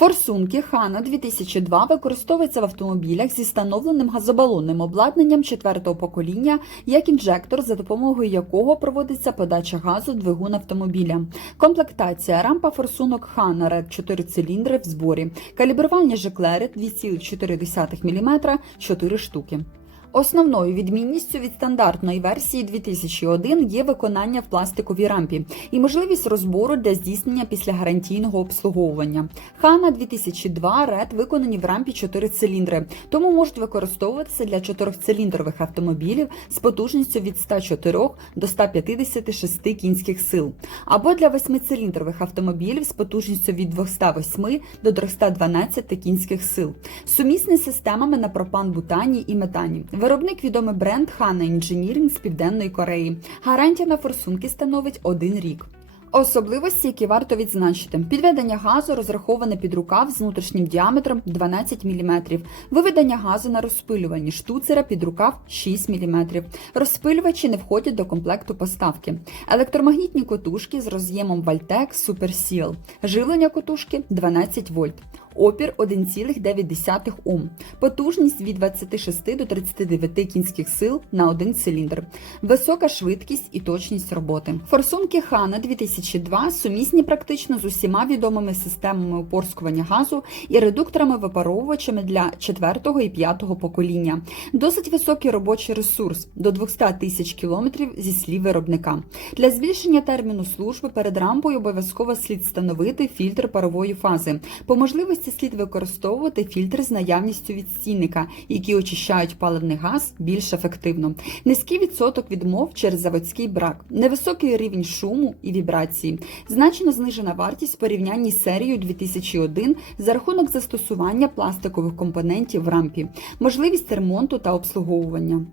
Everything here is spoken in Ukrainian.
Форсунки Хана 2002 використовуються в автомобілях зі встановленим газобалонним обладнанням четвертого покоління, як інжектор, за допомогою якого проводиться подача газу двигун автомобіля. Комплектація рампа форсунок Хана Red 4 циліндри в зборі. Калібрувальні жеклери 2,4 мм 4 штуки. Основною відмінністю від стандартної версії 2001 є виконання в пластиковій рампі і можливість розбору для здійснення післягарантійного обслуговування. Хана 2002 Red виконані в рампі 4 циліндри, тому можуть використовуватися для чотирьохциліндрових автомобілів з потужністю від 104 до 156 кінських сил, або для восьмициліндрових автомобілів з потужністю від 208 до 312 кінських сил, сумісні з системами на пропан-бутані і метані. Виробник відомий бренд Hana Engineering з Південної Кореї. Гарантія на форсунки становить один рік. Особливості, які варто відзначити: підведення газу розраховане під рукав з внутрішнім діаметром 12 мм, виведення газу на розпилюванні штуцера під рукав 6 мм. Розпилювачі не входять до комплекту поставки. Електромагнітні котушки з роз'ємом Valtec Super Seal. Живлення котушки 12 вольт. Опір 1,9 Ом. Потужність від 26 до 39 кінських сил на один циліндр. Висока швидкість і точність роботи. Форсунки Хана 2002 сумісні практично з усіма відомими системами опорскування газу і редукторами-випаровувачами для 4 і 5 покоління. Досить високий робочий ресурс до 200 тисяч кілометрів зі слів виробника. Для збільшення терміну служби перед рампою обов'язково слід встановити фільтр парової фази. По можливості слід використовувати фільтри з наявністю відстійника, які очищають паливний газ більш ефективно. Низький відсоток відмов через заводський брак, невисокий рівень шуму і вібрації, значно знижена вартість в порівнянні з серією 2001 за рахунок застосування пластикових компонентів в рампі, можливість ремонту та обслуговування.